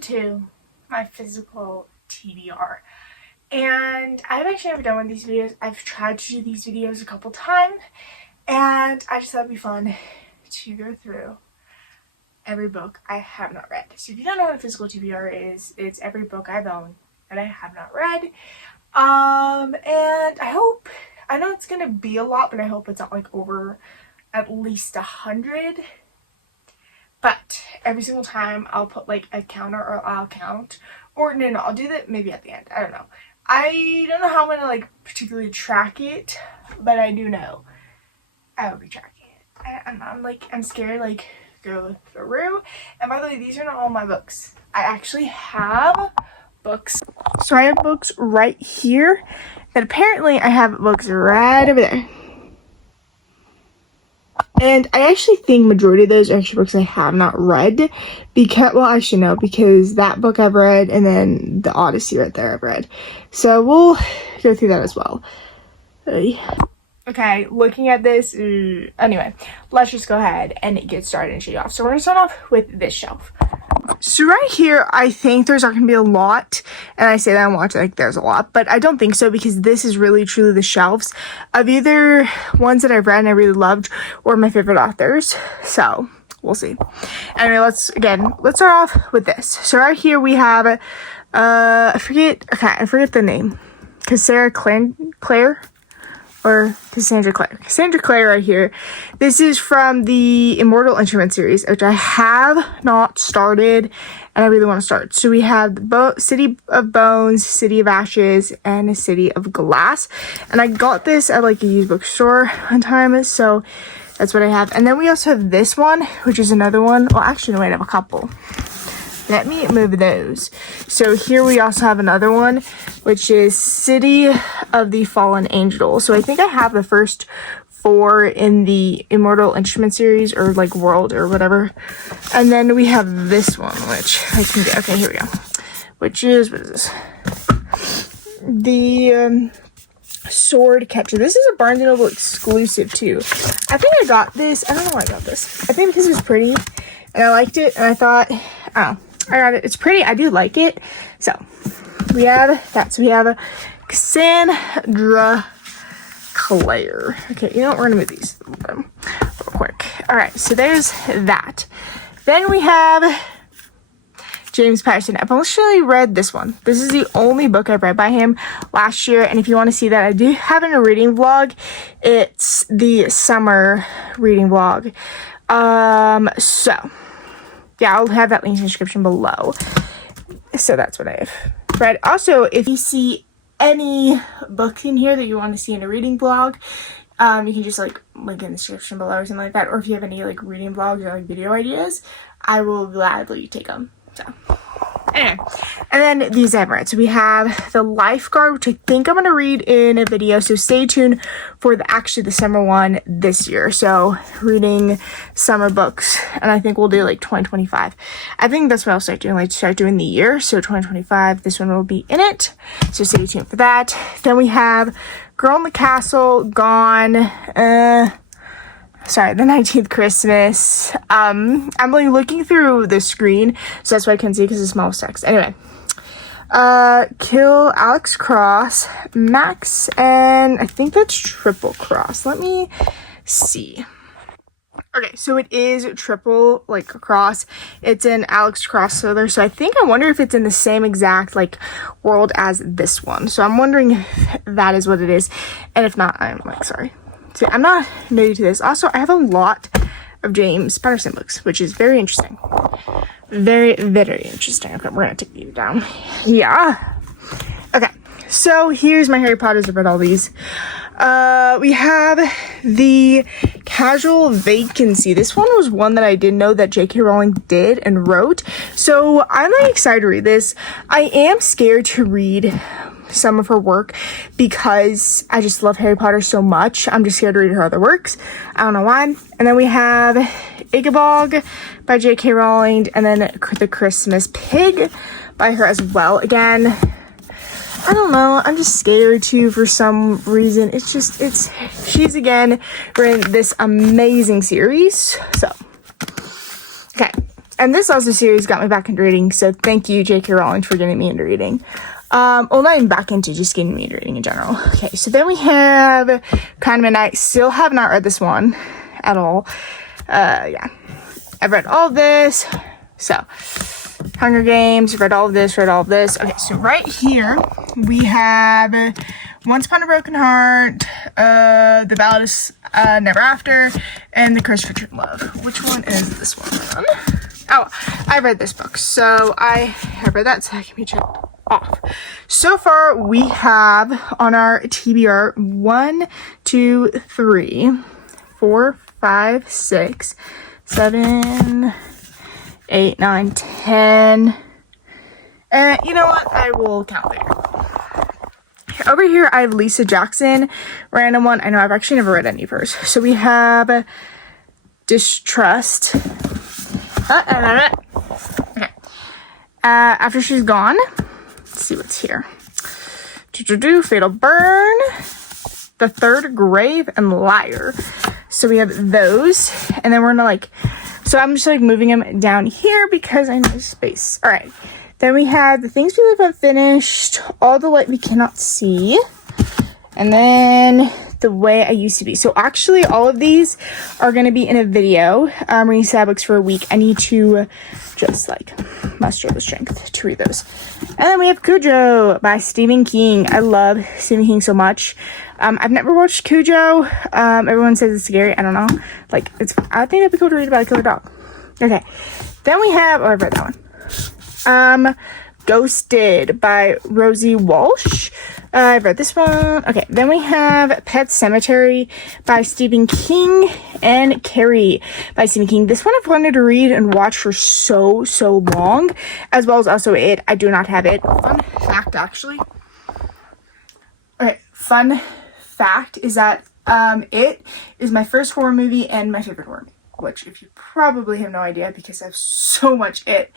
welcome to my physical TBR. And I've actually never done one of these videos. I've tried to do these videos a couple times, and I just thought it'd be fun to go through every book I have not read. So if you don't know what a physical TBR is, it's every book I've owned that I have not read. And I know it's gonna be a lot, but I hope it's not like over at least 100. But every single time I'll put like a counter, or I'll count, or no, I'll do that maybe at the end. I don't know. I don't know how I'm gonna like particularly track it, but I do know I will be tracking it. I'm scared like go through. And by the way, these are not all my books. I actually have books. So I have books right here, and apparently I have books right over there. And I actually think majority of those are actually books I have not read, because, well, I should know, because that book I've read, and then the Odyssey right there I've read. So we'll go through that as well. Okay, looking at this, anyway, let's just go ahead and get started and show you off. So we're gonna start off with this shelf. So right here, I think there's not going to be a lot, and I say that I'm watching like there's a lot, but I don't think so, because this is really truly the shelves of either ones that I've read and I really loved, or my favorite authors. So we'll see. Anyway, let's start off with this. So right here we have I forget the name. Cassandra Clare right here. This is from the Immortal Instrument series, which I have not started and I really want to start. So we have the City of Bones, City of Ashes, and a City of Glass. And I got this at like a used bookstore one time, so that's what I have. And then we also have this one, which is another one. Well, actually, no, I have a couple. Let me move those. So here we also have another one, which is City of the Fallen Angel. So I think I have the first 4 in the Immortal Instrument series, or like World or whatever. And then we have this one, which I can get. Okay, here we go. Which is, what is this? The Sword Catcher. This is a Barnes & Noble exclusive too. I think I got this. I don't know why I got this. I think because it was pretty and I liked it, and I thought, oh, I got it. It's pretty. I do like it. So we have that. So we have a Cassandra Clare. Okay, you know what? We're gonna move these real quick. All right. So there's that. Then we have James Patterson. I've actually read this one. This is the only book I've read by him last year. And if you want to see that, I do have in a reading vlog. It's the summer reading vlog. So yeah, I'll have that link in the description below. So that's what I have read. Also, if you see any books in here that you want to see in a reading vlog, you can just like link in the description below or something like that. Or if you have any like reading vlogs or like video ideas, I will gladly take them. So anyway, and then these I've read. So we have The Lifeguard, which I think I'm going to read in a video. So stay tuned for the summer one this year. So reading summer books, and I think we'll do like 2025. I think that's what I'll start doing, like start doing the year. So 2025, this one will be in it. So stay tuned for that. Then we have Girl in the Castle, Gone, the 19th Christmas. I'm like looking through the screen, so that's why I couldn't see, because it's small text. Anyway, Kill Alex Cross, Max, and I think that's Triple Cross. Let me see. Okay, so it is triple like cross. It's an Alex Cross thriller, so I wonder if it's in the same exact like world as this one. So I'm wondering if that is what it is, and if not, I'm like sorry. So I'm not new to this. Also, I have a lot of James Patterson books, which is very interesting. Very, very interesting. Okay, we're gonna take these down. Yeah. Okay, so here's my Harry Potters. I've read all these. We have the Casual Vacancy. This one was one that I didn't know that J.K. Rowling did and wrote. So I'm like excited to read this. I am scared to read some of her work because I just love Harry Potter so much. I'm just scared to read her other works. I don't know why. And then we have Igabog by J.K. Rowling, and then The Christmas Pig by her as well. Again, I don't know. I'm just scared too for some reason. She's again written this amazing series. So, okay. And this also series got me back into reading, so thank you, J.K. Rowling, for getting me into reading. Well, not even back into, just getting me into reading in general. Okay, so then we have Kind of Midnight. Still have not read this one at all. Yeah. I've read all of this. So, Hunger Games, read all of this, read all of this. Okay, so right here, we have Once Upon a Broken Heart, The Ballad is Never After, and The Curse for True Love. Which one is this one? Oh, I read this book, so I have read that, so that can be checked off. So far, we have on our TBR 1, 2, 3, 4, 5, 6, 7, 8, 9, 10. And you know what? I will count later. Over here, I have Lisa Jackson, random one. I know I've actually never read any of hers. So we have Distrust. Okay. After She's Gone. Let's see what's here. Fatal Burn, The Third Grave, and Liar. So we have those, and then we're gonna so I'm just moving them down here because I need space. All right. Then we have The Things We Live Unfinished, All the Light We Cannot See, and then The Way I Used to Be. So actually, all of these are going to be in a video. I'm reading sad books for a week. I need to just muster the strength to read those. And then we have Cujo by Stephen King. I love Stephen King so much. I've never watched Cujo. Everyone says it's scary. I don't know. I think it'd be cool to read about a killer dog. Okay. Then we have, I've read that one. Ghosted by Rosie Walsh. I've read this one. Okay, then we have Pet Sematary by Stephen King and Carrie by Stephen King. This one I've wanted to read and watch for so long, as well as also It. I do not have It. Fun fact, actually. Okay, fun fact is that It is my first horror movie and my favorite horror movie, which if you probably have no idea because I have so much It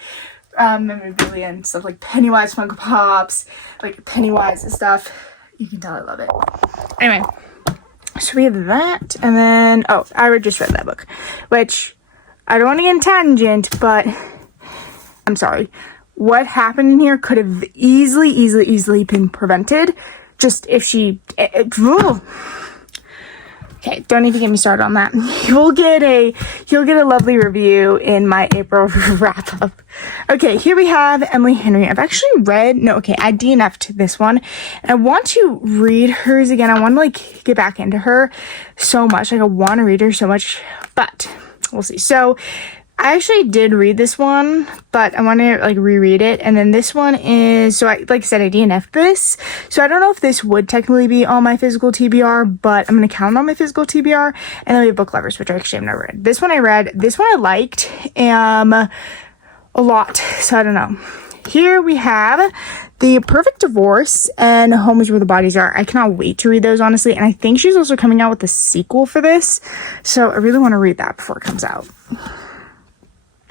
memorabilia and stuff like Pennywise Funko Pops, Pennywise and stuff. You can tell I love it. Anyway, so we have that, and then I just read that book, which I don't want to get in tangent, but I'm sorry. What happened in here could have easily been prevented, just if she. Okay, don't even get me started on that. You'll get a lovely review in my April wrap up. Okay, here we have Emily Henry. I've actually read, I DNF'd this one. And I want to read hers again. I want to get back into her so much. I want to read her so much, but we'll see. So I actually did read this one, but I want to reread it. And then this one is, so I said, I DNF'd this. So I don't know if this would technically be on my physical TBR, but I'm going to count on my physical TBR. And then we have Book Lovers, which I actually have never read. This one I read. This one I liked a lot. So I don't know. Here we have The Perfect Divorce and Home is Where the Bodies Are. I cannot wait to read those, honestly. And I think she's also coming out with a sequel for this. So I really want to read that before it comes out.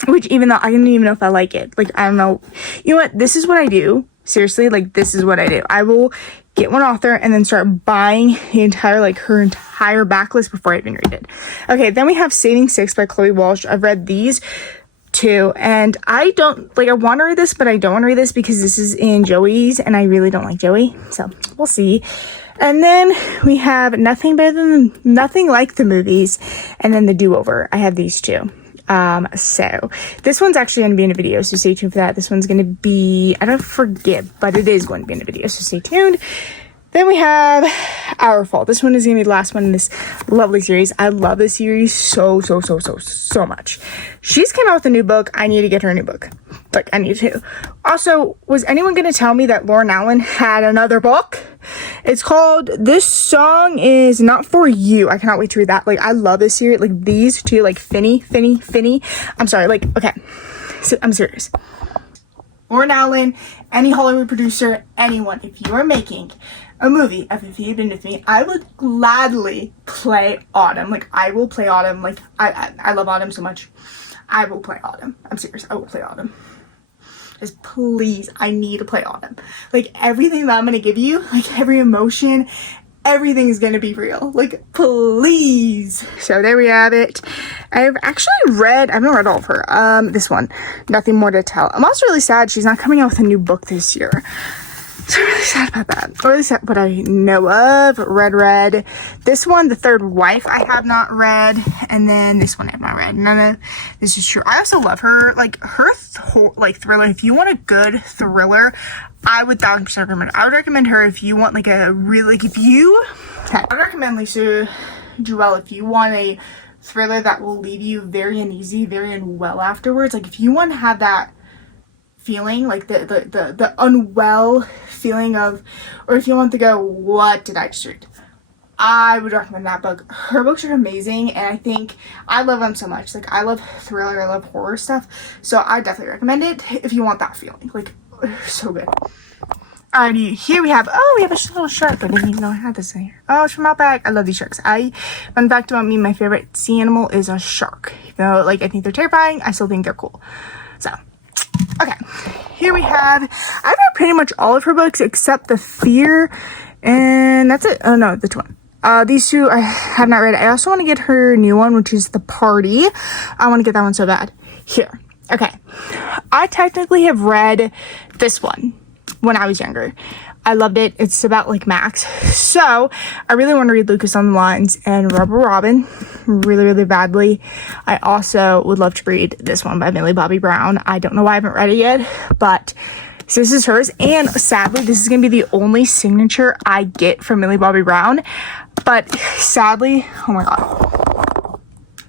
Which, even though I don't even know if I like it. I don't know. You know what? This is what I do. Seriously, this is what I do. I will get one author and then start buying the entire, her entire backlist before I even read it. Okay, then we have Saving Six by Chloe Walsh. I've read these two, and I don't, I want to read this, but I don't want to read this because this is in Joey's, and I really don't like Joey. So, we'll see. And then we have Nothing Like the Movies, and then The Do-Over. I have these two. So this one's actually going to be in a video, so stay tuned for that. This one's going to be, I don't forget, but it is going to be in a video, so stay tuned. Then we have Our Fault. This one is going to be the last one in this lovely series. I love this series so much. She's came out with a new book. I need to get her a new book. I need to. Also, was anyone going to tell me that Lauren Allen had another book? It's called This Song Is Not For You. I cannot wait to read that. I love this series. These two, Finny. I'm sorry. Okay. So, I'm serious. Lauren Allen, any Hollywood producer, anyone, if you are making a movie of If You'd Been With Me, I would gladly play Autumn. I will play Autumn. I love Autumn so much. I will play Autumn. I'm serious. I will play Autumn. Just please, I need to play Autumn. Everything that I'm going to give you, every emotion, everything's gonna be real. Like, please. So there we have it. I haven't read all of her. This one, Nothing More to Tell. I'm also really sad she's not coming out with a new book this year. So I'm really sad about that. Or at least what I know of. Read. This one, The Third Wife, I have not read. And then this one I have not read. None of this is true. I also love her. Like, her thriller. If you want a good thriller, I would 1000% recommend her. I would recommend her if you want, like, a really, I would recommend Lisa Jewell if you want a thriller that will leave you very uneasy, very unwell afterwards. Like, if you want to have that feeling, like the unwell feeling of, or if you want to go, what did I just read? I would recommend that book. Her books are amazing, and I think I love them so much. Like, I love thriller, I love horror stuff, so I definitely recommend it if you want that feeling. Like, so good. Alrighty, here we have a little shark. I didn't even know I had this in here. Oh, it's from Outback. I love these sharks. Fun fact about me, my favorite sea animal is a shark. Even though, like, I think they're terrifying, I still think they're cool. So, okay, here we have, I've read pretty much all of her books except The Fear, and that's it. Oh no, that's one. These two I have not read. I also want to get her new one, which is The Party. I want to get that one so bad. Here, okay, I technically have read this one when I was younger. I loved it. It's about, like, Max. So I really want to read Lucas on the Lines and Rubber Robin really, really badly. I also would love to read this one by Millie Bobby Brown. I don't know why I haven't read it yet, but so this is hers. And sadly, this is going to be the only signature I get from Millie Bobby Brown. But sadly, oh my God.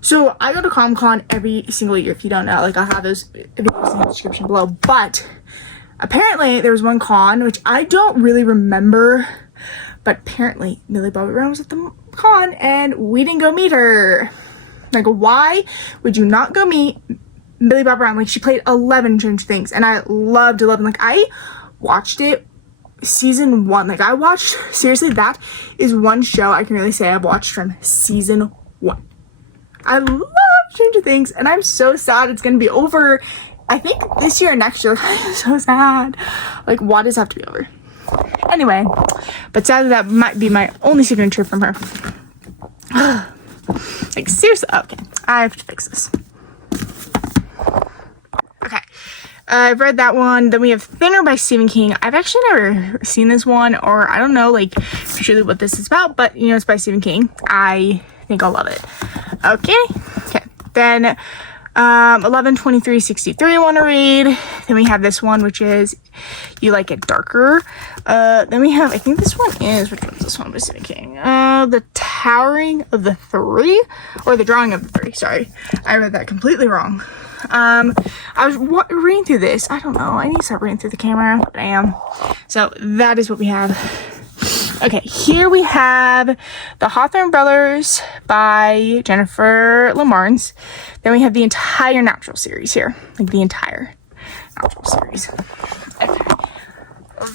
So I go to Comic-Con every single year. If you don't know, like, I'll have those videos in the description below. But apparently, there was one con, which I don't really remember, but apparently, Millie Bobby Brown was at the con, and we didn't go meet her. Like, why would you not go meet Millie Bobby Brown? Like, she played 11 Stranger Things, and I loved 11. Like, I watched it season 1. Like, I watched, seriously, that is one show I can really say I've watched from season 1. I love Stranger Things, and I'm so sad it's gonna be over, I think this year or next year. I'm so sad. Like, why does it have to be over? Anyway, but sadly that might be my only signature from her. Like, seriously. Okay, I have to fix this. Okay, I've read that one. Then we have Thinner by Stephen King. I've actually never seen this one, or I don't know, like, truly what this is about, but, you know, it's by Stephen King. I think I'll love it. Okay, then 11/23/63 I want to read. Then we have this one, which is You Like It Darker. Then we have, I think this one is, which one's this one by Stephen King? The Towering of the Three, or The Drawing of the Three, sorry. I read that completely wrong. I was reading through this. I don't know. I need to start reading through the camera, but I am. So that is what we have. Okay, here we have The Hawthorne Brothers by Jennifer Lamarnes. Then we have the entire Natural series here. Like, the entire Natural series. Okay.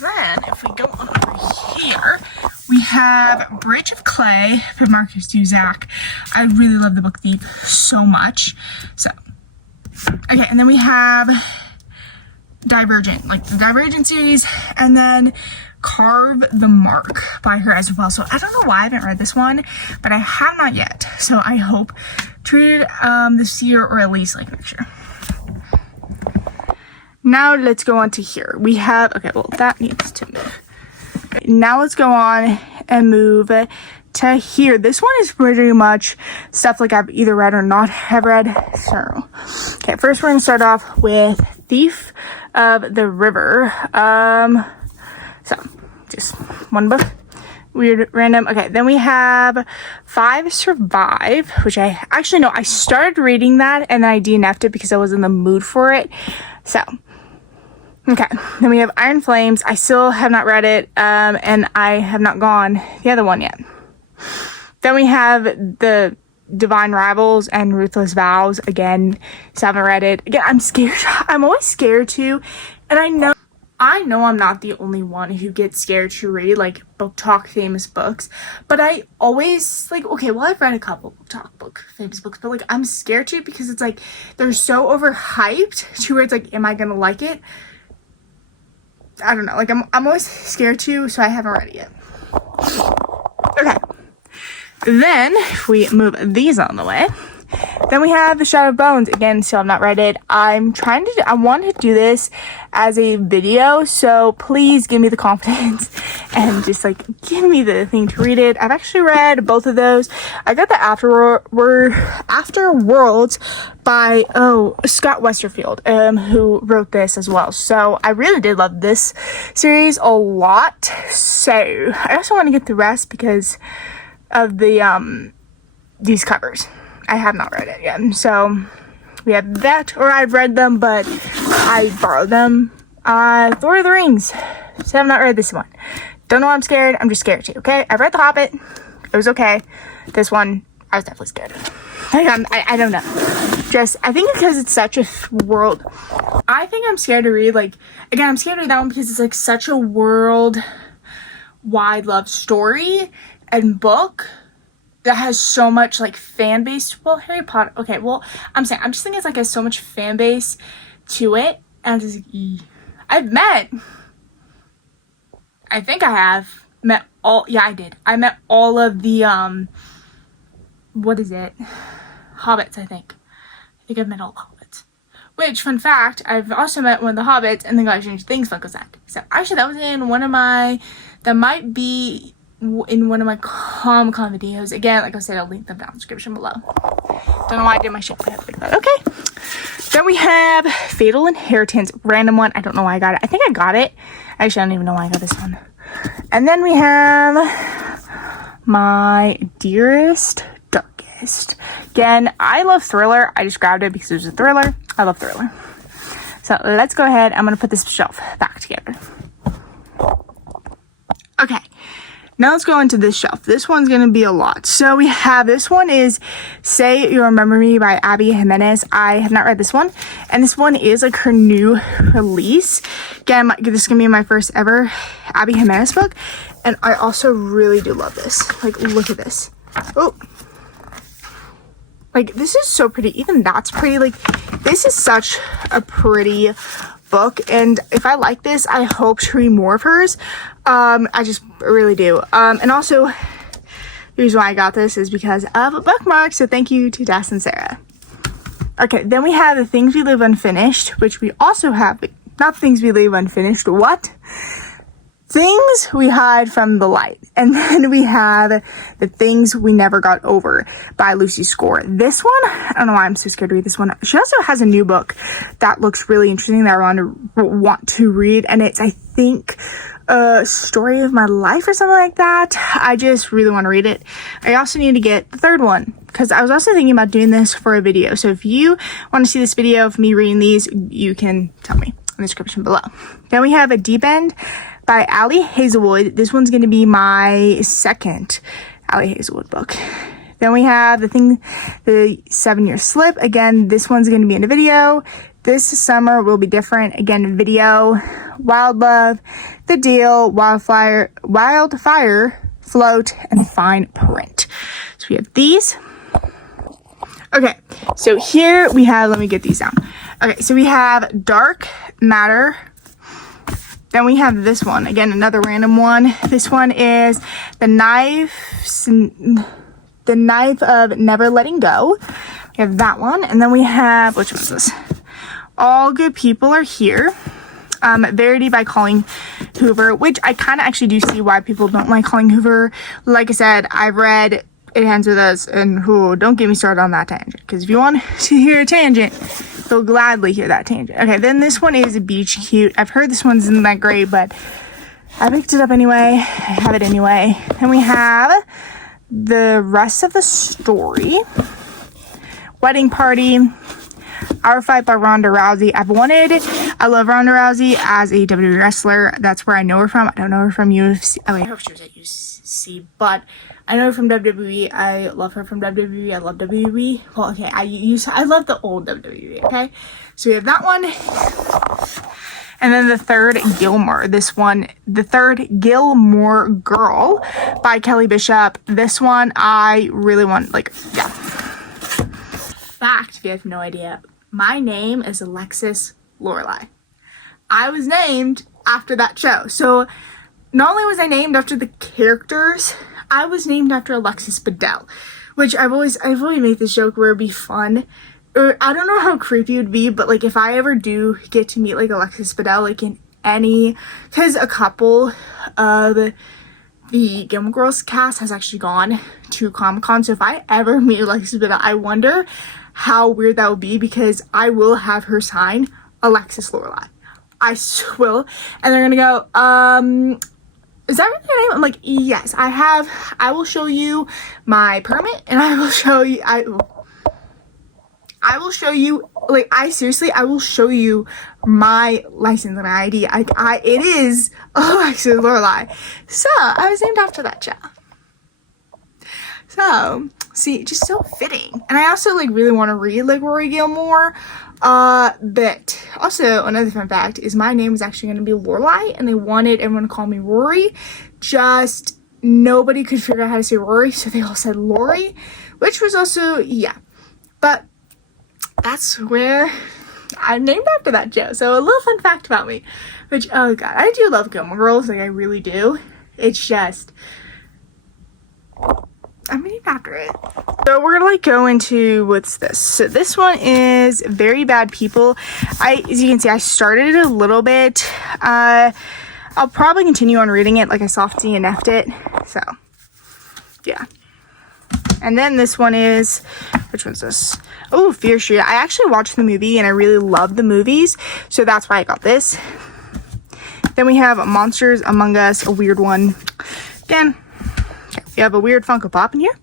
Then, if we go on over here, we have Bridge of Clay by Marcus Duzac. I really love the book Thief so much. So, okay, and then we have Divergent, like the Divergent series, and then Carve the Mark by her as well. So I don't know why I haven't read this one, but I have not yet. So I hope to read this year, or at least, like, next year. Now let's go on to here. We have, okay, well, that needs to move. Okay, now let's go on and move to here. This one is pretty much stuff like I've either read or not have read. So, okay, first we're gonna start off with Thief of the River. So, just one book. Weird, random. Okay, then we have 5 Survive, which I actually know I started reading that and then I DNF'd it because I was in the mood for it. So, okay, then we have Iron Flames. I still have not read it, and I have not gone the other one yet. Then we have the Divine Rivals and Ruthless Vows. Again, still haven't read it. Again, I'm scared. I'm always scared to, and I know I'm not the only one who gets scared to read, like, book talk famous books, but I always, like, okay, well, I've read a couple famous books, but, like, I'm scared to because it's, like, they're so overhyped to where it's, like, am I gonna like it? I don't know, like, I'm always scared to, so I haven't read it yet. Then, if we move these on the way, then we have the Shadow of Bones. Again, still have not read it. I want to do this as a video, so please give me the confidence and just like give me the thing to read it. I've actually read both of those. I got the Afterworlds by Scott Westerfield, who wrote this as well. So I really did love this series a lot. So I also want to get the rest because of the these covers. I have not read it yet. So we have that, or I've read them, but I borrowed them. Lord of the Rings. So I have not read this one. Don't know why I'm scared. I'm just scared too, okay? I read The Hobbit. It was okay. This one, I was definitely scared of. I don't know. I think because it's such a world. I think I'm scared to read, like, again, I'm scared to read that one because it's like such a world-wide love story and book that has so much like fan base. Well, Harry Potter, okay, well, I'm just thinking it's like has so much fan base to it, and I'm just I met all, yeah, I did. I met all of the what is it, hobbits. I think I've met all the hobbits, which, fun fact, I've also met one of the hobbits and the guy Stranger Things Funko set. So actually that was in one of my, that might be in one of my Comic-Con videos. Again, like I said, I'll link them down in the description below. Don't know why I did my shit like that. Okay. Then we have Fatal Inheritance, random one. I don't know why I got it. I think I got it. Actually, I don't even know why I got this one. And then we have My Dearest Darkest. Again, I love thriller. I just grabbed it because it was a thriller. I love thriller. So let's go ahead. I'm going to put this shelf back together. Okay. Now let's go into this shelf. This one's going to be a lot. So we have, this one is Say You Remember Me by Abby Jimenez. I have not read this one. And this one is like her new release. Again, this is going to be my first ever Abby Jimenez book. And I also really do love this. Like, look at this. Oh. Like, this is so pretty. Even that's pretty. Like, this is such a pretty book, and if I like this, I hope to read more of hers. I just really do. And also, the reason why I got this is because of a bookmark, so thank you to Das and Sarah. Okay, then we have The Things We Leave Unfinished, which we also have, not Things We Leave Unfinished, what? Things We Hide from the Light. And then we have The Things We Never Got Over by Lucy Score. This one, I don't know why I'm so scared to read this one. She also has a new book that looks really interesting that I want to read. And it's, I think, a Story of My Life or something like that. I just really want to read it. I also need to get the third one because I was also thinking about doing this for a video. So if you want to see this video of me reading these, you can tell me in the description below. Then we have A Deep End by Allie Hazelwood. This one's going to be my second Allie Hazelwood book. Then we have The 7-Year Slip. Again, this one's going to be in a video. This summer will be different. Again, video. Wild Love, The Deal, Wildfire, Float, and Fine Print. So we have these. Okay, so here we have, let me get these down. Okay, so we have Dark Matter. Then we have this one, again, another random one. This one is The Knife of Never Letting Go. We have that one. And then we have, which one is this? All Good People Are Here. Verity by Colleen Hoover, which I kind of actually do see why people don't like Colleen Hoover. Like I said, I've read It Ends With Us, and don't get me started on that tangent, because if you want to hear a tangent, you'll gladly hear that tangent. Okay, then this one is Beach Cute. I've heard this one's not that great, but I picked it up anyway. I have it anyway. Then we have The Rest of the Story, Wedding Party, Our Fight by Ronda Rousey. I love Ronda Rousey as a WWE wrestler. That's where I know her from. I don't know her from UFC. Oh, wait, I hope she was at UFC, but I know her from WWE. I love her from WWE. I love WWE. Well, okay, I love the old WWE, okay? So we have that one. And then The Third Gilmore. The Third Gilmore Girl by Kelly Bishop. This one I really want, yeah. Fact, if you have no idea, my name is Alexis Lorelai. I was named after that show. So not only was I named after the characters I was named after Alexis Bledel, which I've always made this joke where it'd be fun. Or I don't know how creepy it would be, but like if I ever do get to meet like Alexis Bledel, like in any, because a couple of the Gilmore Girls cast has actually gone to Comic-Con, so if I ever meet Alexis Bledel, I wonder how weird that would be, because I will have her sign Alexis Lorelai. I will. And they're gonna go, is that really your name? I'm like, yes, I will show you my permit, and I will show you, I will show you, like, I will show you my license and ID. It is Alexis Lorelai. So, I was named after that child. So, see, just so fitting. And I also, like, really want to read, like, Rory Gilmore. But also, another fun fact is my name is actually going to be Lorelai, and they wanted everyone to call me Rory. Just nobody could figure out how to say Rory, so they all said Lori, which was also, yeah. But that's where I'm named after that show. So a little fun fact about me, which, oh god, I do love Gilmore Girls, like I really do. It's just, I'm named after it. So we're gonna like go into, what's this? So this one is Very Bad People. As you can see, I started it a little bit. I'll probably continue on reading it, like I soft DNF'd it. So yeah. And then this one is, which one's this? Oh, Fear Street. I actually watched the movie and I really loved the movies, so that's why I got this. Then we have Monsters Among Us, a weird one. Again, okay, we have a weird Funko Pop in here.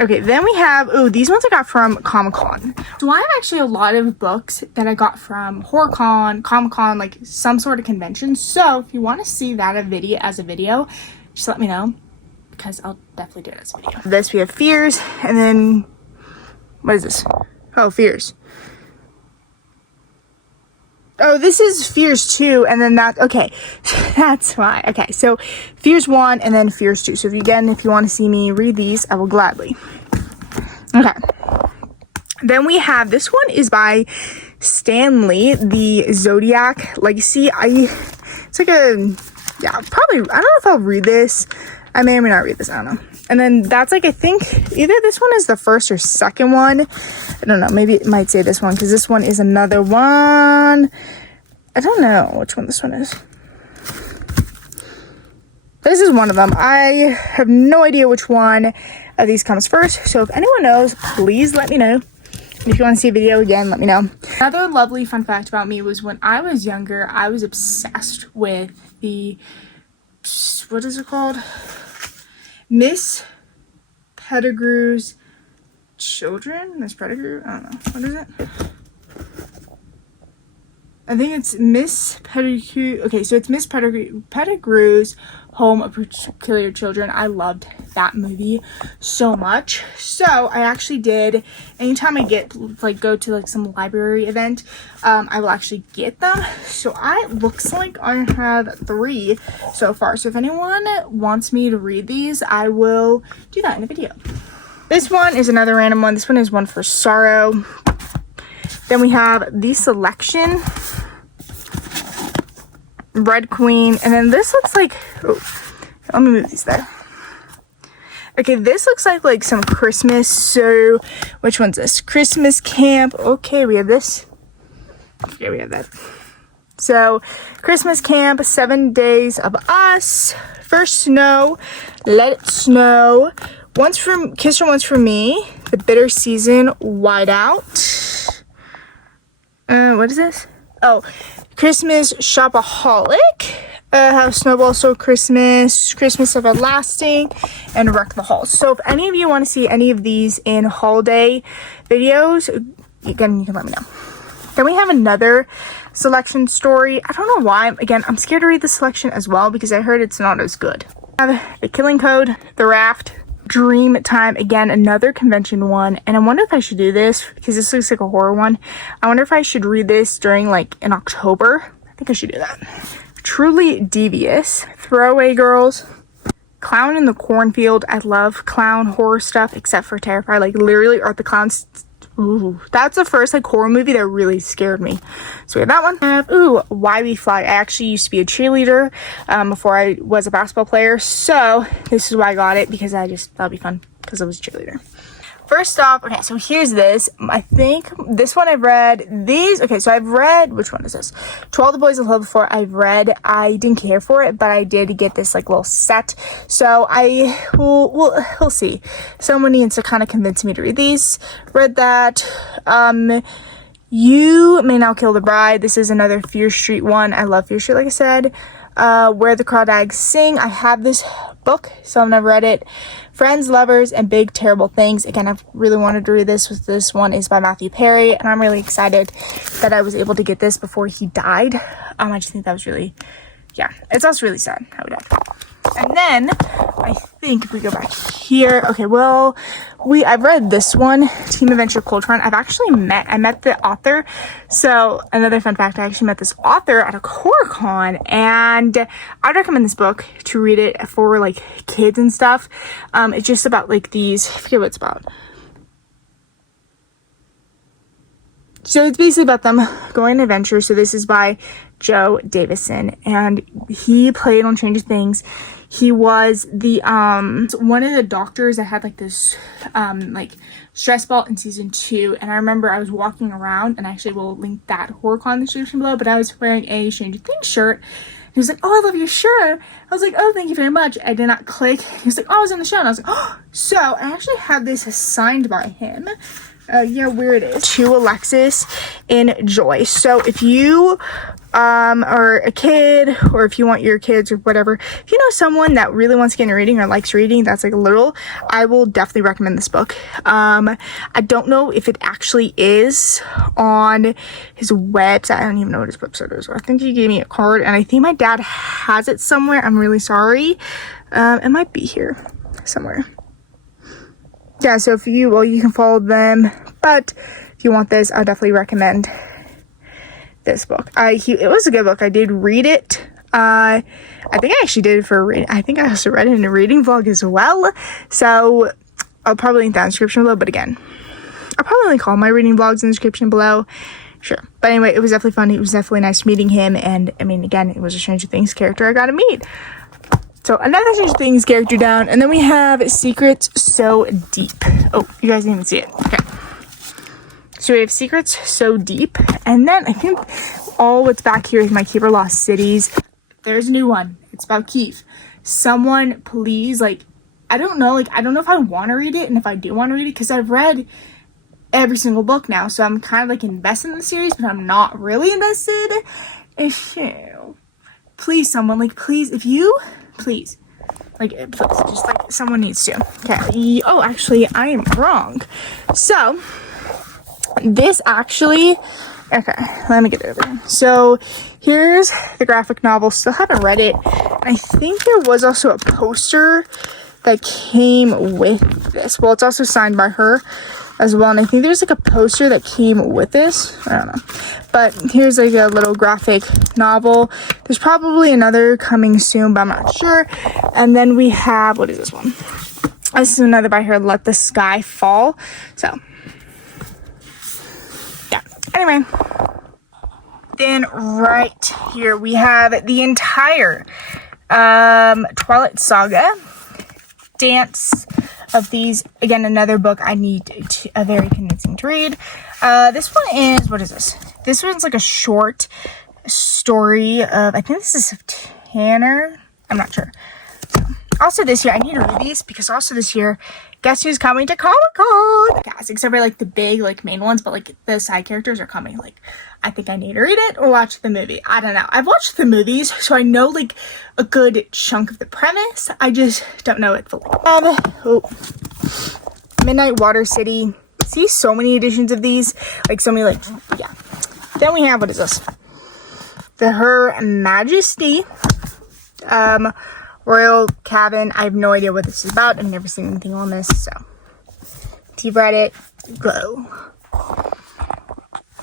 Okay, then we have, oh, these ones I got from Comic-Con. So I have actually a lot of books that I got from HorrorCon, Comic-Con, like some sort of convention. So if you want to see that as a video, just let me know, because I'll definitely do it as a video. This, we have Fears, and then, what is this? Oh, Fears. Oh, this is Fears 2, and then that, okay, that's why. Okay, so Fears 1, and then Fears 2. So if you want to see me read these, I will gladly. Okay. Then we have, this one is by Stan Lee, the Zodiac Legacy. It's like a, yeah, probably, I don't know if I'll read this. I may or may not read this, I don't know. And then that's like, I think either this one is the first or second one. I don't know, maybe it might say this one, because this one is another one. I don't know which one this one is. This is one of them. I have no idea which one of these comes first. So if anyone knows, please let me know. And if you want to see a video again, let me know. Another lovely fun fact about me was when I was younger, I was obsessed with the, what is it called? Miss Pettigrew's Children? Miss Pettigrew? I don't know. What is it? I think it's Miss Pettigrew. Okay, so it's Miss Pettigrew's Home of Peculiar Children. I loved that movie so much. So I actually did, anytime I go to like some library event, I will actually get them. So looks like I have 3 so far. So if anyone wants me to read these, I will do that in a video. This one is another random one. This one is One for Sorrow. Then we have The Selection, Red Queen, and then this looks like, oh, let me move these there. Okay, this looks like some Christmas, so which one's this? Christmas Camp. Okay, we have this. Okay, we have that. So, Christmas Camp, 7 Days of Us, First Snow, Let It Snow, Kiss Her Once for Me, The Bitter Season, Whiteout. What is this? Oh, Christmas Shopaholic, How Snowball Stole Christmas, Christmas Everlasting, and Wreck the Halls. So if any of you want to see any of these in holiday videos, again, you can let me know. Then we have another selection story. I don't know why. Again, I'm scared to read the selection as well because I heard it's not as good. I have The Killing Code, The Raft, Dream Time, again, another convention one, and I wonder if I should do this because this looks like a horror one. I wonder if I should read this during in October. I think I should do that. Truly Devious, Throwaway Girls, Clown in the Cornfield. I love clown horror stuff except for Terrifier. Like literally Art the Clown's Ooh, that's the first like horror movie that really scared me. So we have that one. I have, ooh, Why We Fly. I actually used to be a cheerleader before I was a basketball player. So this is why I got it, because I just thought it'd be fun because I was a cheerleader. First off, okay, so here's this. I think this one I've read. These, okay, so I've read, which one is this? To All the Boys I've Loved Before, I've read. I didn't care for it, but I did get this like little set. So we'll see. Someone needs to kind of convince me to read these. Read that. You May Now Kill the Bride. This is another Fear Street one. I love Fear Street, like I said. Where the Crawdads Sing. I have this book, so I've never read it. Friends, Lovers, and Big Terrible Things. Again, I've really wanted to read this. This one is by Matthew Perry, and I'm really excited that I was able to get this before he died. I just think that was really, yeah, it's also really sad how he died. And then I think if we go back here, okay, well, I've read this one, Team Adventure Cold Run. I met the author. So another fun fact, I actually met this author at a HorrorCon, and I'd recommend this book to read it for like kids and stuff. It's just about like these, I forget what it's about. So it's basically about them going on an adventure. So this is by Joe Davison, and he played on Stranger Things. He was the one of the doctors that had like this like stress ball in season 2. And I remember I was walking around, and I actually will link that HorrorCon in the description below, but I was wearing a Stranger Things shirt. He was like, "Oh, I love your shirt." I was like, "Oh, thank you very much." I did not click. He was like, "Oh, I was in the show." And I was like, "Oh." So I actually have this signed by him. Yeah, where it is. To Alexis and Joy. So if you are a kid, or if you want your kids or whatever, if you know someone that really wants to get into reading or likes reading, that's like a little, I will definitely recommend this book. I don't know if it actually is on his website. I don't even know what his website is. I think he gave me a card, and I think my dad has it somewhere. I'm really sorry. It might be here somewhere. Yeah, so if you, well, you can follow them, but if you want this, I definitely recommend this book. It was a good book. I did read it. I think I actually did it for a reading. I think I also read it in a reading vlog as well. So I'll probably link that in the description below. But again, I'll probably link all my reading vlogs in the description below. Sure. But anyway, it was definitely fun. It was definitely nice meeting him. And I mean, again, it was a Stranger Things character I got to meet. So another Stranger Things character down. And then we have Secrets So Deep. Oh, you guys didn't even see it. Okay. So we have Secrets So Deep. And then I think all what's back here is my Keeper Lost Cities. There's a new one. It's about Keith. Someone please, I don't know if I want to read it, and if I do want to read it, because I've read every single book now, so I'm kind of invested in the series, but I'm not really invested. If you, please, someone, please, if you, please, just someone needs to. Okay. Oh, actually, I am wrong. So, this actually, okay, let me get it over here. So, here's the graphic novel. Still haven't read it. I think there was also a poster that came with this. Well, it's also signed by her as well. And I think there's a poster that came with this. I don't know. But here's a little graphic novel. There's probably another coming soon, but I'm not sure. And then we have, what is this one? This is another by her, Let the Sky Fall. So, yeah. Anyway. Then right here we have the entire Twilight Saga dance of these. Again, another book I need a very convincing to read. This one is, what is this? This one's a short story of, I think this is of Tanner. I'm not sure. Also this year, I need to read these because also this year, guess who's coming to Comic-Con? Yes, except for the big main ones, but the side characters are coming. I think I need to read it or watch the movie. I don't know. I've watched the movies, so I know a good chunk of the premise. I just don't know it fully. Midnight Water City. See so many editions of these. So many yeah. Then we have, what is this? The Her Majesty Royal Cabin. I have no idea what this is about. I've never seen anything on this, so if you've read it, go.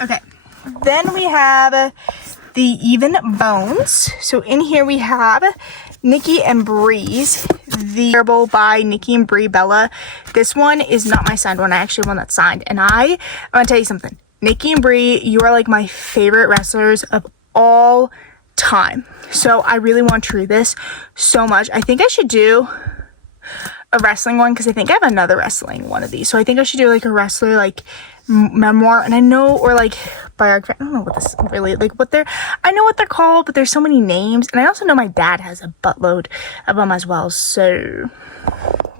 Okay. Then we have the Even Bones. So in here we have Nikki and Bree's, the Terrible by Nikki and Brie Bella. This one is not my signed one. I actually want that signed. And I'm gonna tell you something. Nikki and Brie, you are like my favorite wrestlers of all time. So I really want to read this so much. I think I should do a wrestling one because I think I have another wrestling one of these. So I think I should do like a wrestler like memoir, and I know, or like biography. I don't know what this really like what they're, I know what they're called, but there's so many names, and I also know my dad has a buttload of them as well. So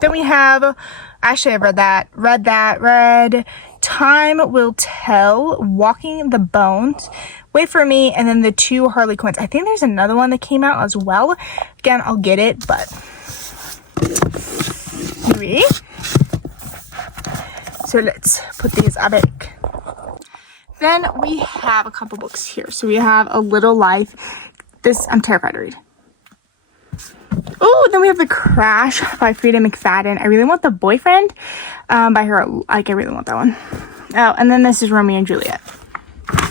then we have, actually I read Time Will Tell, Walking the Bones, Wait for Me, and then the 2 Harley Quinns. I think there's another one that came out as well. Again, I'll get it, but oui. So let's put these back. Then we have a couple books here. So we have A Little Life. This I'm terrified to read. Oh, then we have The Crash by Frida McFadden. I really want The Boyfriend by her. Like, I really want that one. Oh, and then this is Romeo and Juliet.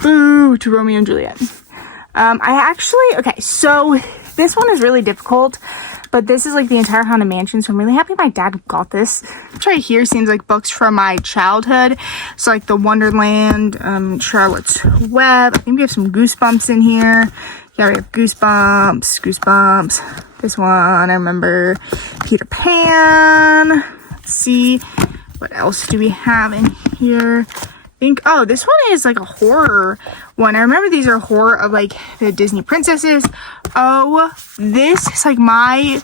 Boo to Romeo and Juliet. Okay, so this one is really difficult, but this is like the entire Haunted Mansion, so I'm really happy my dad got this. Which right here seems like books from my childhood. So like the Wonderland, Charlotte's Web. I think we have some Goosebumps in here. Yeah, we have Goosebumps. This one, I remember Peter Pan. Let's see, what else do we have in here? Oh, this one is like a horror one. I remember these are horror of like the Disney princesses. Oh, this is like my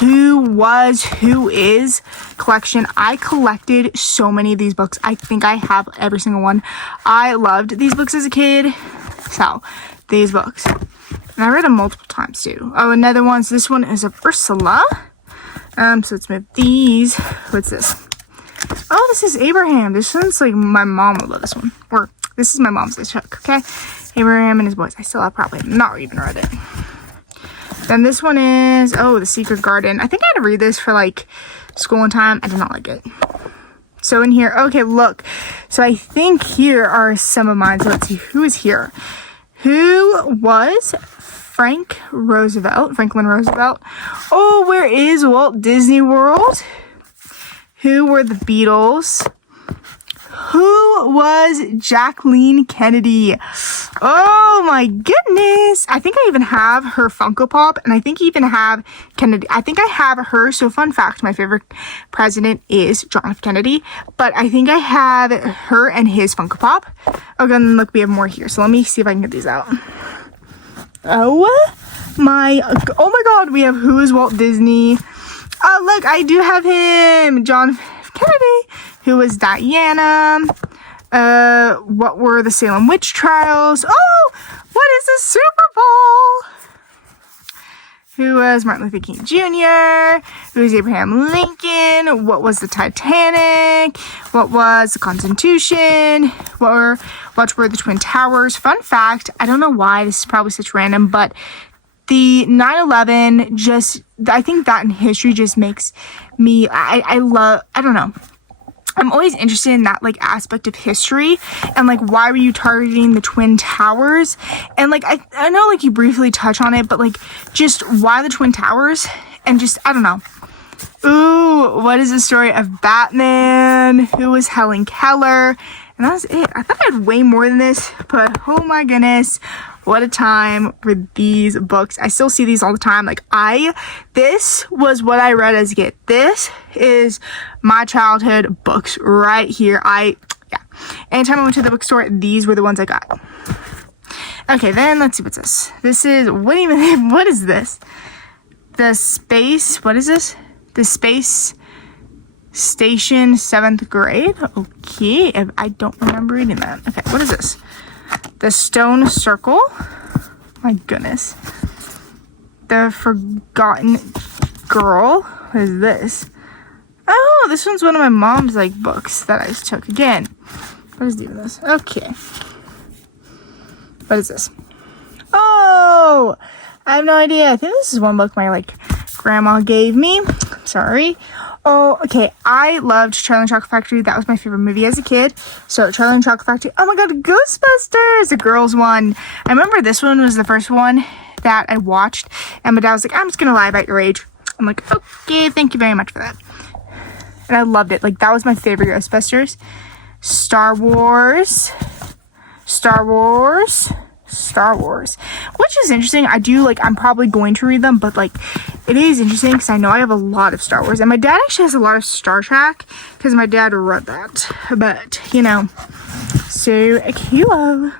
Who Was, Who Is collection. I collected so many of these books. I think I have every single one. I loved these books as a kid. So, these books. And I read them multiple times too. Oh, another one. So this one is of Ursula. So let's move these. What's this? Oh, this is Abraham. This one's like, my mom would love this one. Or, this is my mom's book, okay? Abraham and his boys. I still have probably not even read it. Then this one is, oh, The Secret Garden. I think I had to read this for like school one time. I did not like it. So in here, okay, look. So I think here are some of mine. So let's see, who is here? Who was Franklin Roosevelt? Oh, where is Walt Disney World? Who were the Beatles? Who was Jacqueline Kennedy? Oh my goodness. I think I even have her Funko Pop, and I think I even have Kennedy. I think I have her. So fun fact, my favorite president is John F. Kennedy, but I think I have her and his Funko Pop. Okay, and look, we have more here. So let me see if I can get these out. Oh my God, we have Who is Walt Disney? Oh, look, I do have him, John F. Kennedy. Who was Diana? What were the Salem witch trials? Oh, what is the Super Bowl? Who was Martin Luther King Jr.? Who was Abraham Lincoln? What was the Titanic? What was the Constitution? What were the Twin Towers? Fun fact, I don't know why, this is probably such random, but the 9/11 just, I think that in history just makes me, I don't know. I'm always interested in that like aspect of history and like why were you targeting the Twin Towers, and like I know like you briefly touch on it, but like just why the Twin Towers, and just I don't know. Ooh, what is the story of Batman? Who was Helen Keller? And that was it. I thought I had way more than this, but oh my goodness, what a time for these books. I still see these all the time. Like this was what I read as a kid. This is my childhood books right here. Yeah. Anytime I went to the bookstore, these were the ones I got. Okay, then let's see what's this. This is, what is this? What is this? The Space Station 7th grade. Okay, I don't remember reading that. Okay, what is this? The Stone Circle. My goodness. The Forgotten Girl. What is this? Oh, this one's one of my mom's like books that I just took again. What is even this? Okay. What is this? Oh, I have no idea. I think this is one book my like grandma gave me. Sorry. Oh, okay. I loved Charlie and the Chocolate Factory. That was my favorite movie as a kid. So, Charlie and the Chocolate Factory. Oh my god, Ghostbusters! The girls one. I remember this one was the first one that I watched, and my dad was like, I'm just gonna lie about your age. I'm like, okay, thank you very much for that. And I loved it. Like, that was my favorite Ghostbusters. Star Wars, which is interesting. I do, like, I'm probably going to read them, but, like, it is interesting because I know I have a lot of Star Wars, and my dad actually has a lot of Star Trek because my dad read that, but, you know, so cute.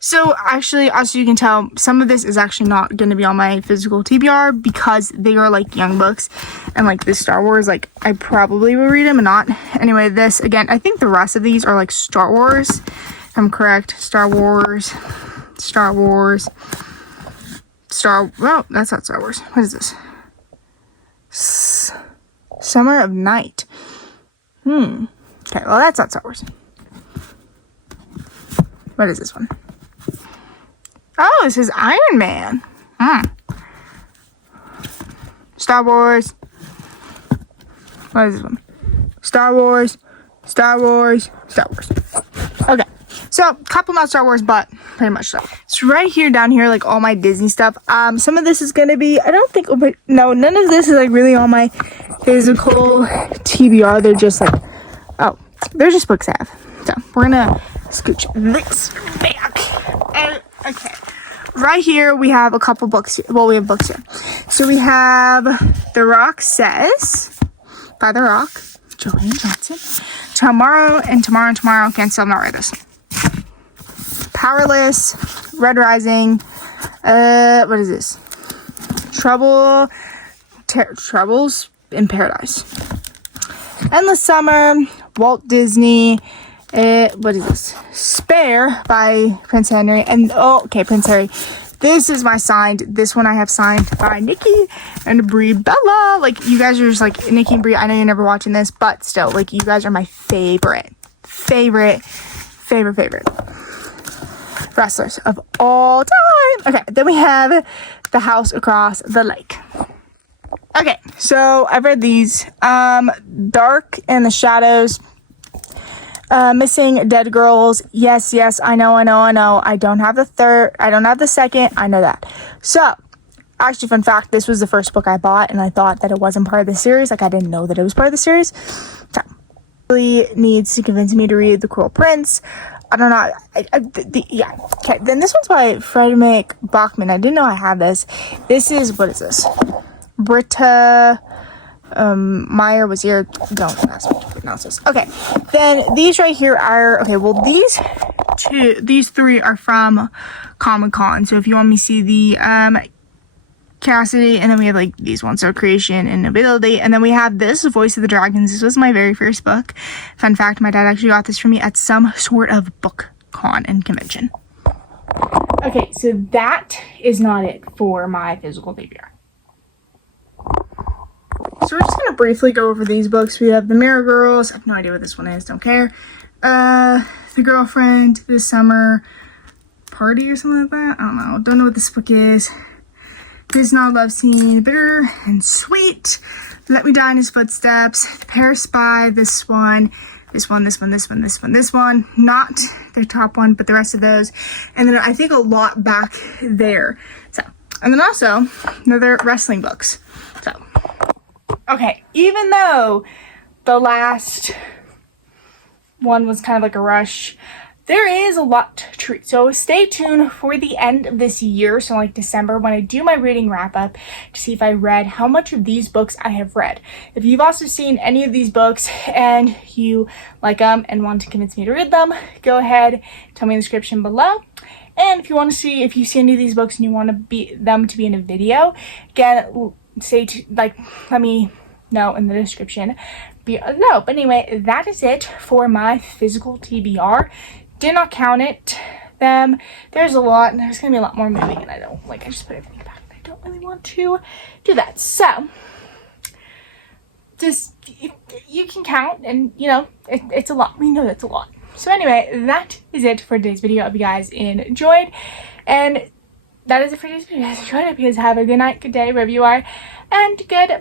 So actually, as you can tell, some of this is actually not going to be on my physical TBR because they are like young books, and like this Star Wars, like I probably will read them and not. Anyway, this again, I think the rest of these are like Star Wars, if I'm correct. Well, that's not Star Wars. What is this? Summer of Night. Okay, well that's not Star Wars. What is this one? Oh, this is Iron Man. Star Wars. What is this one? Star Wars. Okay. So, couple not Star Wars, but pretty much so. So right here, down here, like all my Disney stuff. Some of this is gonna be, I don't think, no, none of this is like really on my physical TBR. They're just like, oh, they're just books I have. So we're gonna scooch this back. And, okay. Right here, we have a couple books here. Well, we have books here. So we have The Rock Says by The Rock, Joanne Johnson. Tomorrow. Can't still not write this. Powerless, Red Rising. What is this? Troubles in Paradise. Endless Summer, Walt Disney. What is this? Spare by Prince Henry. And Prince Harry. This is my signed. This one I have signed by Nikki and Brie Bella. Like, you guys are just like, Nikki and Brie, I know you're never watching this, but still, like, you guys are my favorite wrestlers of all time. Okay, then we have The House Across the Lake. Okay, so I've read these. Dark in the Shadows. Missing Dead Girls. Yes, I know. I don't have the third. I don't have the second. I know that. So, actually, fun fact, this was the first book I bought, and I thought that it wasn't part of the series. Like, I didn't know that it was part of the series. So, really needs to convince me to read The Cruel Prince. I don't know. Yeah. Okay, then this one's by Frederick Bachman. I didn't know I had this. This is, what is this? Britta Meyer was here. Don't ask me to pronounce this. Okay, then these right here are, okay, well, these three are from Comic-Con. So if you want me to see the Cassidy, and then we have like these ones, so Creation and Nobility, and then we have this, Voice of the Dragons. This was my very first book. Fun fact, my dad actually got this for me at some sort of book con and convention. Okay, so that is not it for my physical TBR. So we're just going to briefly go over these books. We have The Mirror Girls. I have no idea what this one is. Don't care. The Girlfriend, This Summer Party or something like that. I don't know. Don't know what this book is. This Not Love Scene, Bitter and Sweet. Let Me Die in His Footsteps. The Paris Spy. This one. Not their top one, but the rest of those. And then I think a lot back there. So, and then also another wrestling books. So, okay, even though the last one was kind of like a rush, there is a lot to read. So stay tuned for the end of this year, so like December, when I do my reading wrap up to see if I read how much of these books I have read. If you've also seen any of these books and you like them and want to convince me to read them, go ahead, tell me in the description below. And if you want to see, if you see any of these books and you want them to be in a video, again, let me know in the description. But anyway, that is it for my physical TBR. Did not count them. There's a lot, and there's gonna be a lot more moving, and I just put everything back, and I don't really want to do that. So, just, you can count, and, you know, it's a lot. We know that's a lot. So anyway, that is it for today's video. I hope you guys enjoyed, and that is it for today's video. If you guys enjoyed it, please have a good night, good day, wherever you are, and goodbye.